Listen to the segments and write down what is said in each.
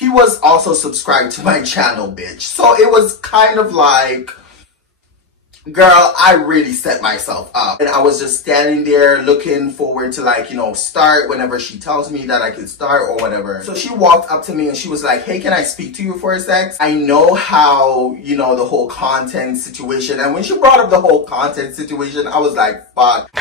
he was also subscribed to my channel, bitch. So it was kind of like, girl, I really set myself up. And I was just standing there looking forward to, like, you know, start whenever she tells me that I can start or whatever. So she walked up to me and she was like, hey, can I speak to you for a sec? I know how, you know, the whole content situation. And when she brought up the whole content situation, I was like, fuck. They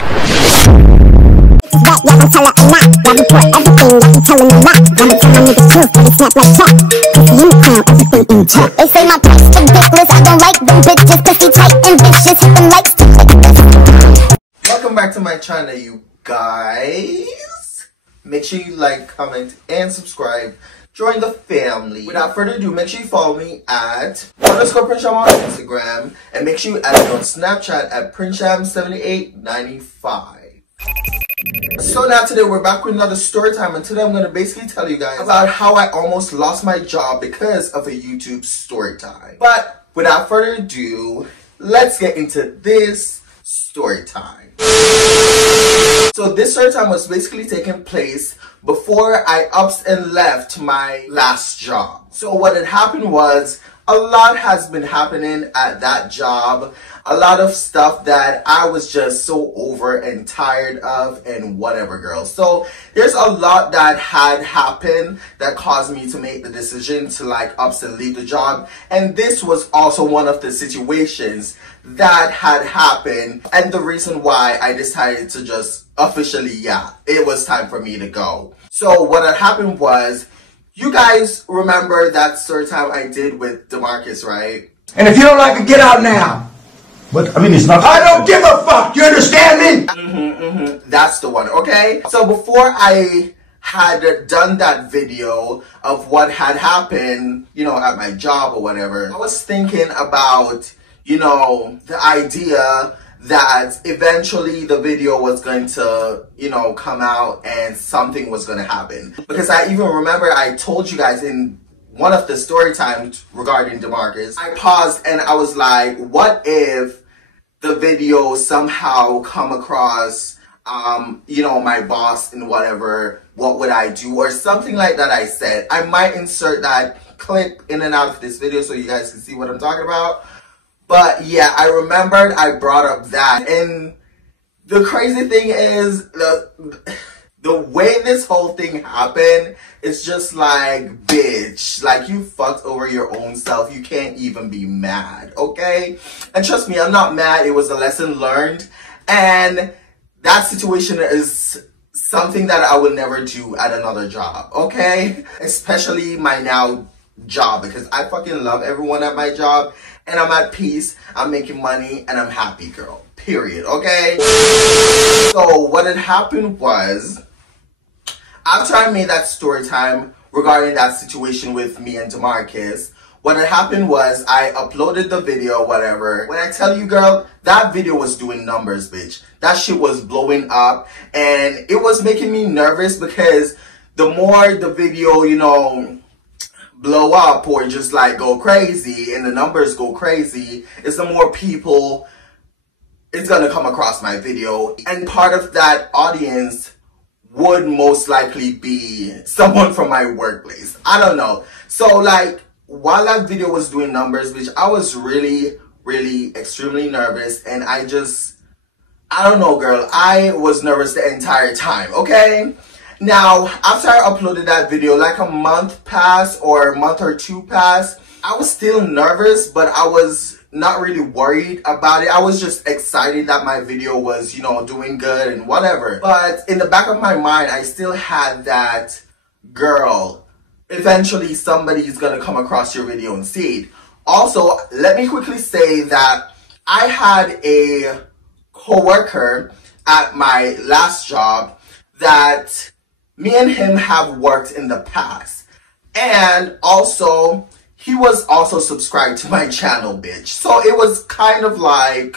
say my price ridiculous. I don't like them bitches cause they tight and vicious. Hit them likes to Welcome back to my channel, you guys. Make sure you like, comment, and subscribe. Join the family. Without further ado, make sure you follow me at _PrinceSham on Instagram, and make sure you add me on Snapchat at PrinceSham7895. So now today we're back with another story time, and today I'm going to basically tell you guys about how I almost lost my job because of a YouTube story time. But without further ado, let's get into this story time. So this story time was basically taking place before I ups and left my last job. So what had happened was, a lot has been happening at that job. A lot of stuff that I was just so over and tired of and whatever, girl. So there's a lot that had happened that caused me to make the decision to like ups and leave the job. And this was also one of the situations that had happened and the reason why I decided to just officially, yeah, it was time for me to go. So what had happened was, you guys remember that story time I did with Demarcus, right? And if you don't like it, get out now. But I mean, it's not. I don't give a fuck. You understand me? That's the one, okay? So before I had done that video of what had happened, you know, at my job or whatever, I was thinking about, you know, the idea that eventually the video was going to, you know, come out and something was going to happen. Because I even remember I told you guys in one of the story times regarding Demarcus, I paused and I was like, what if the video somehow come across, you know, my boss and whatever, what would I do? Or something like that I said. I might insert that clip in and out of this video so you guys can see what I'm talking about. But yeah, I remembered I brought up that. And the crazy thing is, the way this whole thing happened, it's just like, bitch, like you fucked over your own self. You can't even be mad, okay? And trust me, I'm not mad. It was a lesson learned. And that situation is something that I would never do at another job, okay? Especially my now job, because I fucking love everyone at my job. And I'm at peace, I'm making money, and I'm happy, girl. Period, okay? So what had happened was, after I made that story time regarding that situation with me and Demarcus, what had happened was I uploaded the video, whatever. When I tell you, girl, that video was doing numbers, bitch. That shit was blowing up, and it was making me nervous because the more the video, you know, blow up or just like go crazy and the numbers go crazy, is the more people it's gonna come across my video, and part of that audience would most likely be someone from my workplace. I don't know. So like, while that video was doing numbers, bitch, I was really extremely nervous, and I don't know, girl, I was nervous the entire time, okay? Now, after I uploaded that video, like a month passed or a month or two passed, I was still nervous, but I was not really worried about it. I was just excited that my video was, you know, doing good and whatever. But in the back of my mind, I still had that, girl, eventually somebody's gonna come across your video and see it. Also, let me quickly say that I had a coworker at my last job that me and him have worked in the past. And also, he was also subscribed to my channel, bitch. So it was kind of like,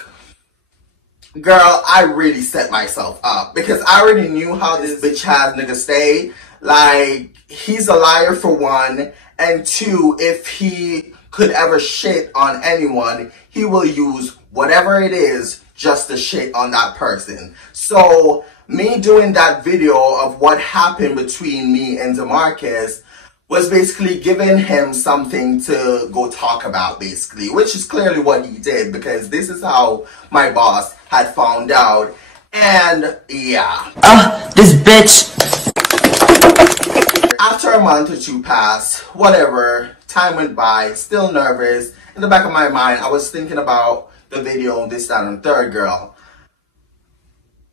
girl, I really set myself up. Because I already knew how this bitch has nigga stay. Like, he's a liar for one. And two, if he could ever shit on anyone, he will use whatever it is just to shit on that person. So me doing that video of what happened between me and Demarcus was basically giving him something to go talk about, basically, which is clearly what he did, because this is how my boss had found out. And yeah. This bitch. After a month or two passed, whatever, time went by, still nervous. In the back of my mind, I was thinking about the video, this, that, and third, girl.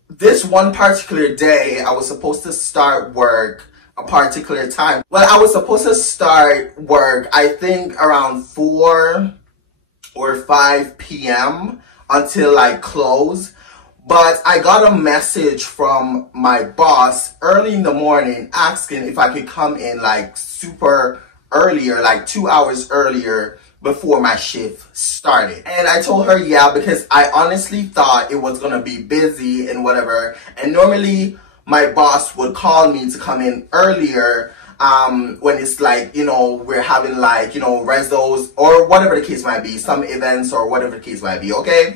This one particular day, I was supposed to start work a particular time. Well, I was supposed to start work, I think around 4 or 5 p.m. until like close. But I got a message from my boss early in the morning asking if I could come in like super earlier, like 2 hours earlier before my shift started. And I told her yeah, because I honestly thought it was gonna be busy and whatever. And normally my boss would call me to come in earlier when it's like, you know, we're having like, you know, rezos or whatever the case might be, some events or whatever the case might be, okay?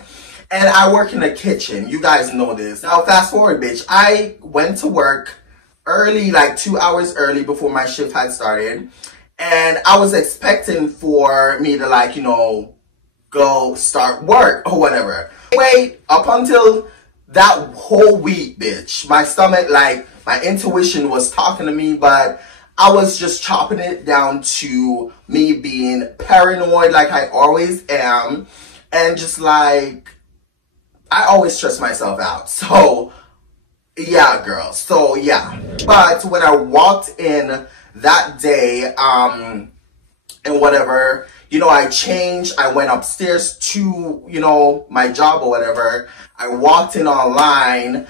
And I work in the kitchen. You guys know this. Now, fast forward, bitch. I went to work early, like 2 hours early before my shift had started. And I was expecting for me to like, you know, go start work or whatever. Wait, up until that whole week, bitch, my stomach, like, my intuition was talking to me, but I was just chopping it down to me being paranoid like I always am. And just like, I always stress myself out. So, yeah, girl. So, yeah. But when I walked in that day, and whatever, you know, I changed. I went upstairs to, you know, my job or whatever. I walked in online.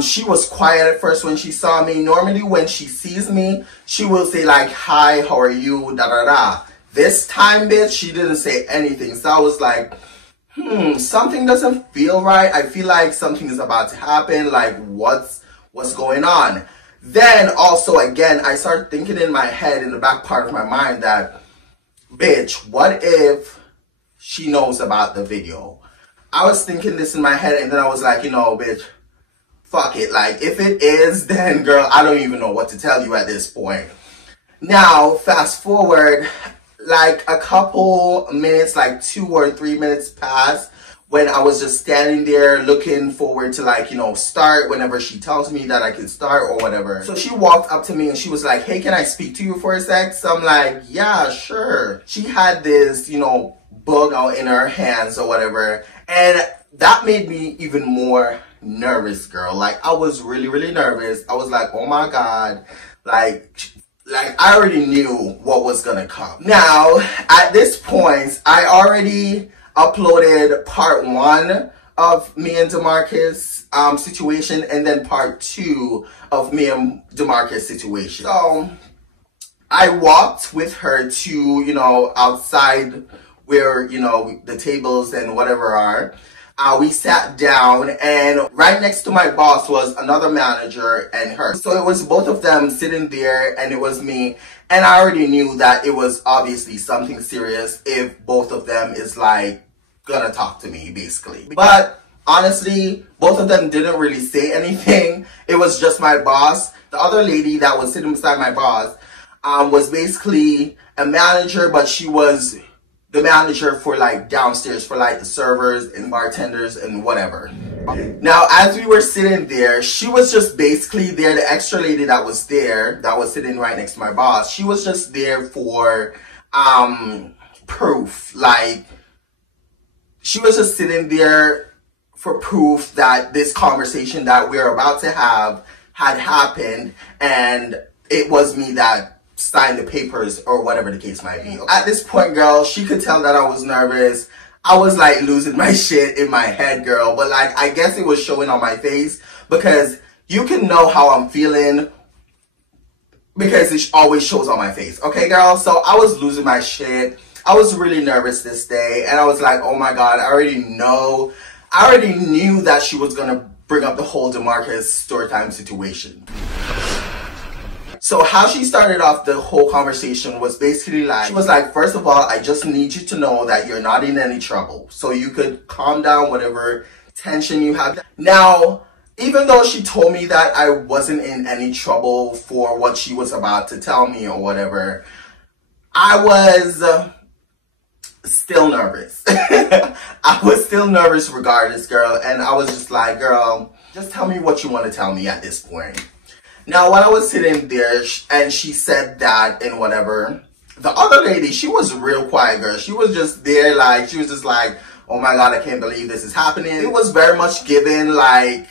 She was quiet at first when she saw me. Normally when she sees me, she will say like, hi, how are you, da da da. This time, bitch, she didn't say anything. So I was like, something doesn't feel right. I feel like something is about to happen. Like, what's going on? Then also, again, I started thinking in my head, in the back part of my mind, that, bitch, what if she knows about the video? I was thinking this in my head, and then I was like, you know, bitch, fuck it. Like, if it is, then, girl, I don't even know what to tell you at this point. Now, fast forward, like a couple minutes, like 2 or 3 minutes passed when I was just standing there looking forward to like, you know, start whenever she tells me that I can start or whatever. So she walked up to me and she was like, hey, can I speak to you for a sec? So I'm like, yeah, sure. She had this, you know, book out in her hands or whatever. And that made me even more nervous, girl. Like, I was really, really nervous. I was like, oh my God, like I already knew what was gonna come. Now, at this point, I already uploaded part 1 of me and Demarcus situation, and then part 2 of me and Demarcus situation. So I walked with her to, you know, outside where, you know, the tables and whatever are. We sat down, and right next to my boss was another manager and her. So it was both of them sitting there, and it was me. And I already knew that it was obviously something serious if both of them is like gonna talk to me, basically. But honestly, both of them didn't really say anything. It was just my boss. The other lady that was sitting beside my boss was basically a manager, but she was the manager for like downstairs for like the servers and bartenders and whatever. Now, as we were sitting there, she was just basically there. The extra lady that was there, that was sitting right next to my boss, she was just there for proof. Like, she was just sitting there for proof that this conversation that we're about to have had happened, and it was me that signed the papers or whatever the case might be. At this point, girl, she could tell that I was nervous. I was like losing my shit in my head, girl. But like, I guess it was showing on my face, because you can know how I'm feeling because it always shows on my face. Okay, girl? So I was losing my shit. I was really nervous this day, and I was like, oh my God, I already knew that she was gonna bring up the whole Demarcus Storytime situation. So how she started off the whole conversation was basically like, she was like, first of all, I just need you to know that you're not in any trouble. So you could calm down whatever tension you have. Now, even though she told me that I wasn't in any trouble for what she was about to tell me or whatever, I was still nervous. I was still nervous regardless, girl. And I was just like, girl, just tell me what you want to tell me at this point. Now, while I was sitting there and she said that and whatever, the other lady, she was real quiet, girl. She was just there, like, she was just like, oh my God, I can't believe this is happening. It was very much given, like,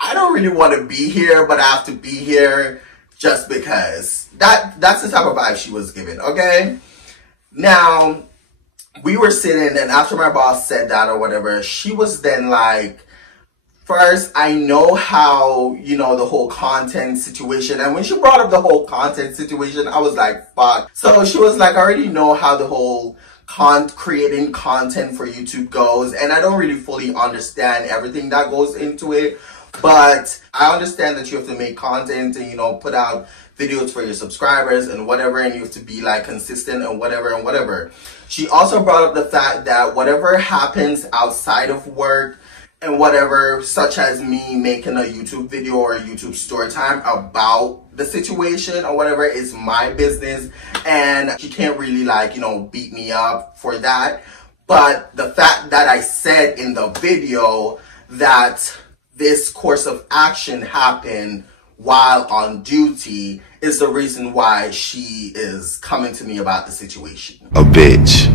I don't really want to be here, but I have to be here just because. That's the type of vibe she was giving, okay? Now, we were sitting, and after my boss said that or whatever, she was then like, first, I know how, you know, the whole content situation. And when she brought up the whole content situation, I was like, fuck. So she was like, I already know how the whole creating content for YouTube goes. And I don't really fully understand everything that goes into it. But I understand that you have to make content and, you know, put out videos for your subscribers and whatever. And you have to be like consistent and whatever and whatever. She also brought up the fact that whatever happens outside of work and whatever, such as me making a YouTube video or a YouTube story time about the situation or whatever, is my business, and she can't really, like, you know, beat me up for that. But the fact that I said in the video that this course of action happened while on duty is the reason why she is coming to me about the situation. A bitch.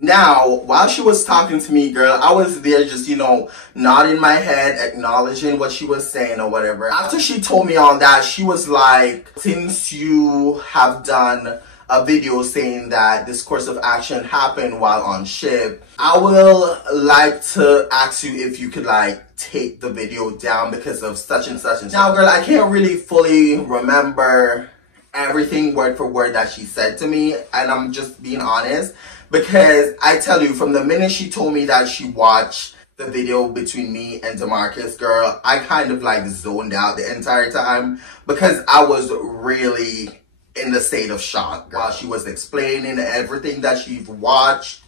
Now, while she was talking to me, girl, I was there just, you know, nodding my head, acknowledging what she was saying or whatever. After she told me all that, she was like, since you have done a video saying that this course of action happened while on shift, I will like to ask you if you could like take the video down because of such and such and such. Now, girl, I can't really fully remember everything word for word that she said to me, and I'm just being honest. Because I tell you, from the minute she told me that she watched the video between me and Demarcus, girl, I kind of like zoned out the entire time because I was really in the state of shock while she was explaining everything that she's watched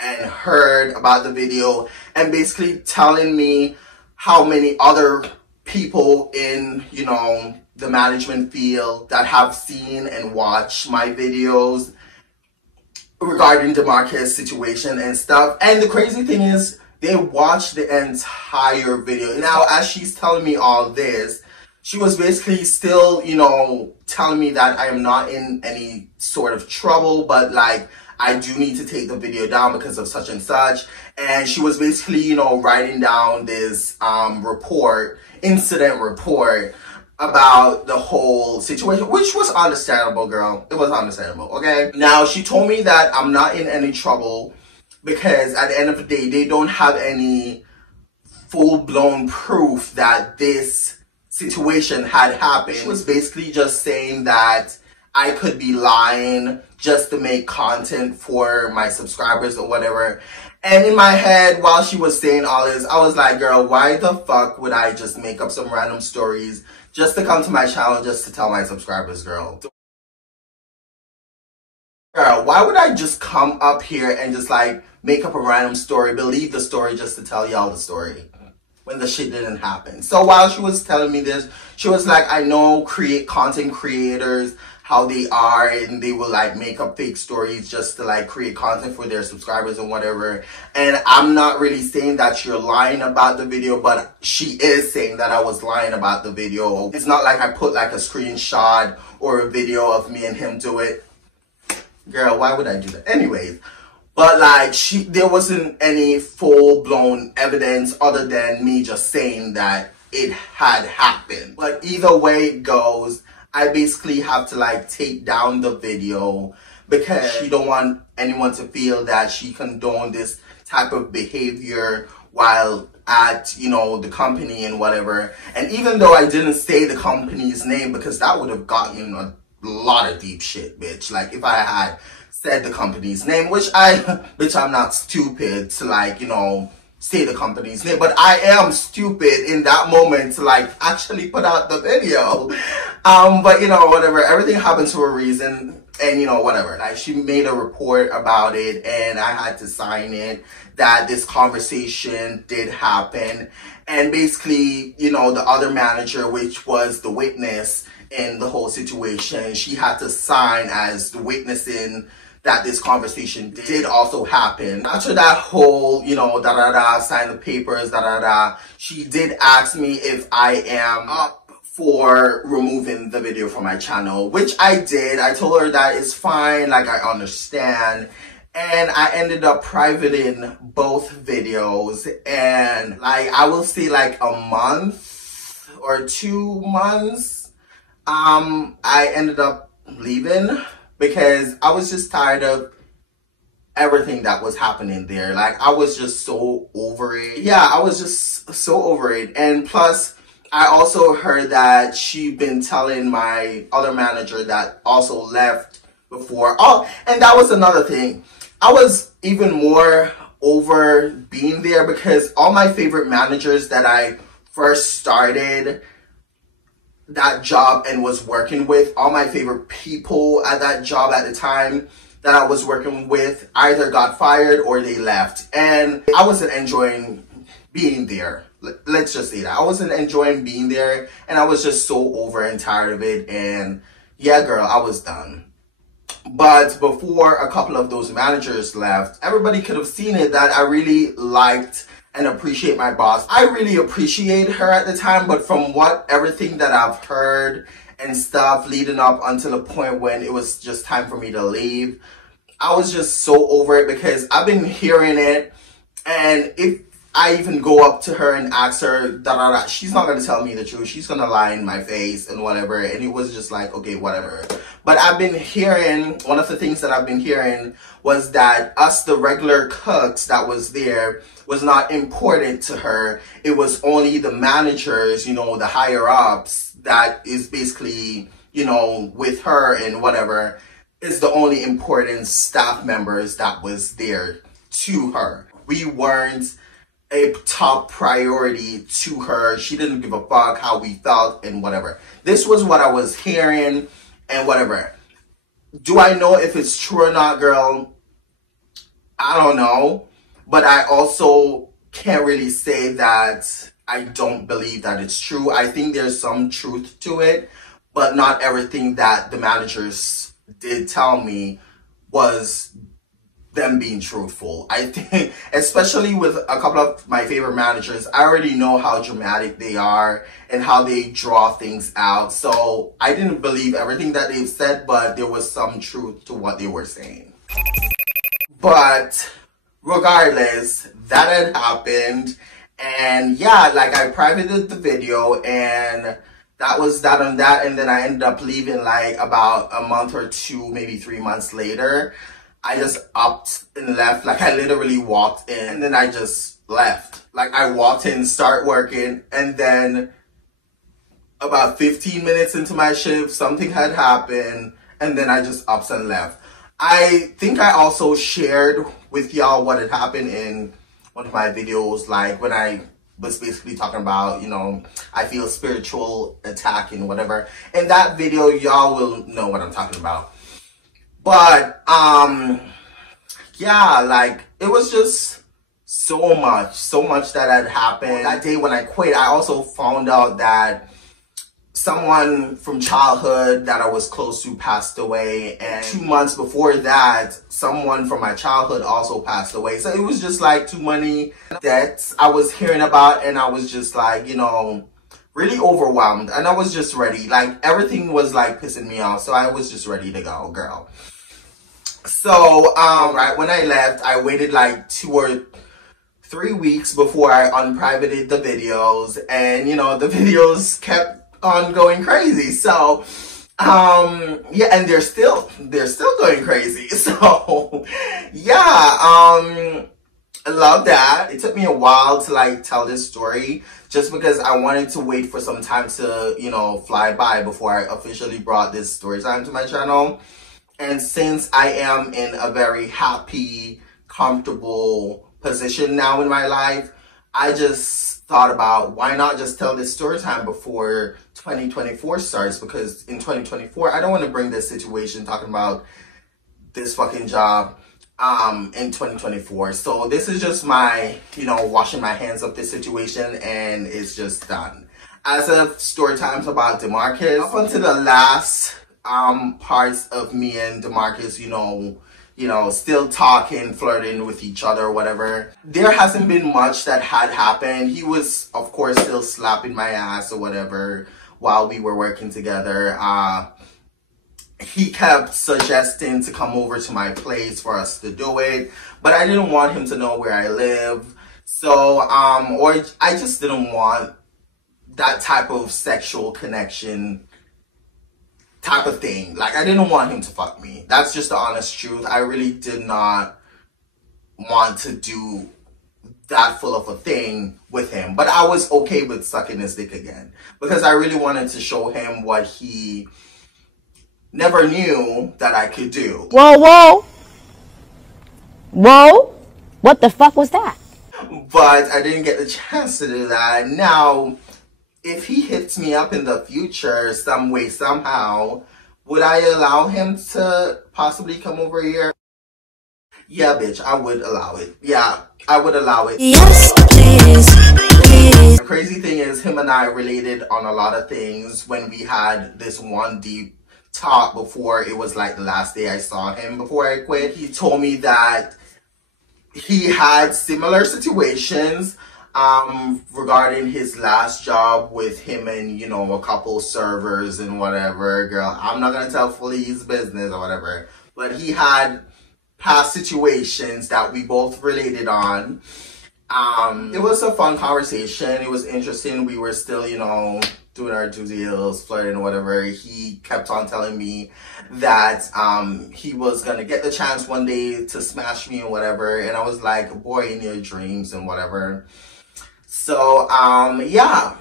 and heard about the video, and basically telling me how many other people in, you know, the management field that have seen and watched my videos regarding Demarcus' situation and stuff. And the crazy thing is, they watched the entire video. Now, as she's telling me all this, she was basically still, you know, telling me that I am not in any sort of trouble, but like, I do need to take the video down because of such and such. And she was basically, you know, writing down this incident report about the whole situation, which was understandable, girl. It was understandable, okay? Now, she told me that I'm not in any trouble because at the end of the day, they don't have any full-blown proof that this situation had happened. She was basically just saying that I could be lying just to make content for my subscribers or whatever. And in my head, while she was saying all this, I was like, girl, why the fuck would I just make up some random stories just to come to my channel just to tell my subscribers, girl? Girl, why would I just come up here and just like make up a random story, believe the story just to tell y'all the story when the shit didn't happen? So while she was telling me this, she was like, I know content creators, how they are, and they will like make up fake stories just to like create content for their subscribers and whatever. And I'm not really saying that you're lying about the video, but she is saying that I was lying about the video. It's not like I put like a screenshot or a video of me and him do it. Girl, why would I do that? Anyways, but like there wasn't any full-blown evidence other than me just saying that it had happened. But either way it goes, I basically have to like take down the video because she don't want anyone to feel that she condoned this type of behavior while at, you know, the company and whatever. And even though I didn't say the company's name, because that would have gotten a lot of deep shit, bitch. Like if I had said the company's name, which I'm not stupid to like, you know, say the company's name, but I am stupid in that moment to like actually put out the video. But you know, whatever, everything happens for a reason, and you know, whatever. Like, she made a report about it and I had to sign it that this conversation did happen. And basically, you know, the other manager, which was the witness in the whole situation, she had to sign as the witness in that this conversation did also happen. After that whole, you know, sign the papers, she did ask me if I am up for removing the video from my channel, which I did. I told her that it's fine, like, I understand. And I ended up privating both videos, and like, I will say like a month or 2 months, I ended up leaving, because I was just tired of everything that was happening there. Like, I was just so over it. Yeah, I was just so over it. And plus, I also heard that she'd been telling my other manager that also left before. Oh, and that was another thing. I was even more over being there, because all my favorite managers that I first started that job and was working with, all my favorite people at that job at the time that I was working with, either got fired or they left. And I wasn't enjoying being there. Let's just say that. I wasn't enjoying being there, and I was just so over and tired of it. And yeah, girl, I was done. But before a couple of those managers left, everybody could have seen it that I really liked and appreciate my boss. I really appreciate her at the time, but from everything that I've heard and stuff leading up until the point when it was just time for me to leave, I was just so over it, because I've been hearing it, and if I even go up to her and ask her, she's not going to tell me the truth. She's going to lie in my face and whatever. And it was just like, okay, whatever. But I've been hearing, one of the things that I've been hearing was that us, the regular cooks that was there, was not important to her. It was only the managers, you know, the higher ups that is basically, you know, with her and whatever, is the only important staff members that was there to her. We weren't a top priority to her. She didn't give a fuck how we felt and whatever. This was what I was hearing and whatever. Do I know if it's true or not, girl? I don't know. But I also can't really say that I don't believe that it's true. I think there's some truth to it, but not everything that the managers did tell me was them being truthful. I think, especially with a couple of my favorite managers, I already know how dramatic they are and how they draw things out. So I didn't believe everything that they've said, but there was some truth to what they were saying. But regardless, that had happened. And yeah, like, I privated the video, and that was that on that. And then I ended up leaving like about a month or 2, maybe 3 months later. I just upped and left. Like, I literally walked in and then I just left. Like, I walked in, start working, and then about 15 minutes into my shift, something had happened, and then I just ups and left. I think I also shared with y'all what had happened in one of my videos, like when I was basically talking about, you know, I feel spiritual attack and whatever. In that video, y'all will know what I'm talking about. But, yeah, like, it was just so much that had happened. That day when I quit, I also found out that someone from childhood that I was close to passed away. And 2 months before that, someone from my childhood also passed away. So it was just like too many deaths I was hearing about, and I was just like, you know, really overwhelmed. And I was just ready. Like, everything was like pissing me off. So I was just ready to go, girl. So, right when I left, I waited like 2 or 3 weeks before I unprivated the videos, and you know, the videos kept on going crazy. So, yeah, and they're still going crazy. So, yeah, I love that. It took me a while to like tell this story, just because I wanted to wait for some time to, you know, fly by before I officially brought this story time to my channel. And since I am in a very happy, comfortable position now in my life, I just thought about why not just tell this story time before 2024 starts, because in 2024 I don't want to bring this situation talking about this fucking job in 2024. So this is just my, you know, washing my hands of this situation, and it's just done. As of story times about Demarcus, up until the last parts of me and Demarcus, you know, still talking, flirting with each other or whatever, there hasn't been much that had happened. He was, of course, still slapping my ass or whatever while we were working together. He kept suggesting to come over to my place for us to do it, but I didn't want him to know where I live. So, or I just didn't want that type of sexual connection type of thing. Like, I didn't want him to fuck me. That's just the honest truth. I really did not want to do that full of a thing with him, but I was okay with sucking his dick again, because I really wanted to show him what he never knew that I could do. Whoa, whoa. Whoa. What the fuck was that? But I didn't get the chance to do that. Now, if he hits me up in the future some way, somehow, would I allow him to possibly come over here? Yeah, bitch, I would allow it. Yeah, I would allow it. Yes, please, please. The crazy thing is, him and I related on a lot of things when we had this one deep talk before it was like the last day I saw him before I quit. He told me that he had similar situations regarding his last job with him and, you know, a couple servers and whatever. Girl, I'm not gonna tell Flea's business or whatever, but he had past situations that we both related on. It was a fun conversation. It was interesting. We were still, you know, doing our due deals, flirting or whatever. He kept on telling me that he was gonna get the chance one day to smash me and whatever, and I was like, boy, in your dreams and whatever. So yeah,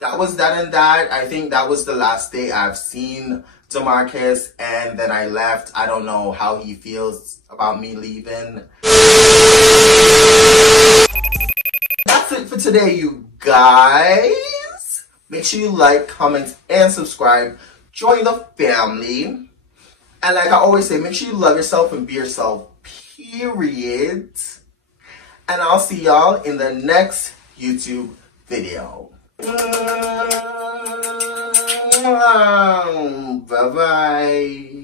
that was that and that. I think that was the last day I've seen Demarcus, and then I left. I don't know how he feels about me leaving. That's it for today, you guys. Make sure you like, comment, and subscribe. Join the family. And like I always say, make sure you love yourself and be yourself, period. And I'll see y'all in the next YouTube video. Bye-bye.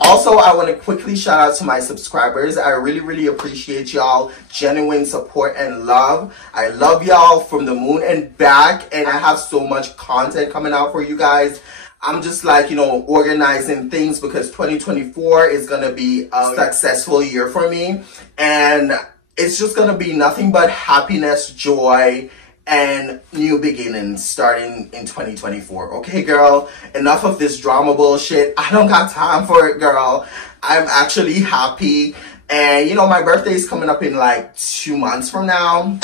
Also, I want to quickly shout out to my subscribers. I really appreciate y'all genuine support and love. I love y'all from the moon and back, and I have so much content coming out for you guys. I'm just like, you know, organizing things, because 2024 is going to be a successful year for me, and it's just going to be nothing but happiness, joy, and new beginnings starting in 2024. Okay, girl, enough of this drama bullshit. I don't got time for it, girl. I'm actually happy. And, you know, my birthday is coming up in like 2 months from now.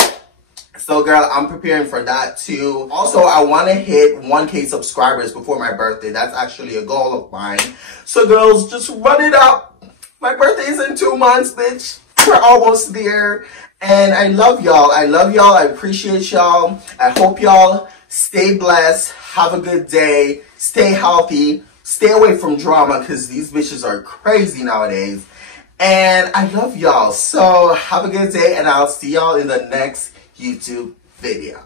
So, girl, I'm preparing for that too. Also, I want to hit 1K subscribers before my birthday. That's actually a goal of mine. So, girls, just run it up. My birthday is in 2 months, bitch. We're almost there. And I love y'all. I love y'all. I appreciate y'all. I hope y'all stay blessed. Have a good day. Stay healthy. Stay away from drama, because these bitches are crazy nowadays. And I love y'all. So have a good day, and I'll see y'all in the next YouTube video.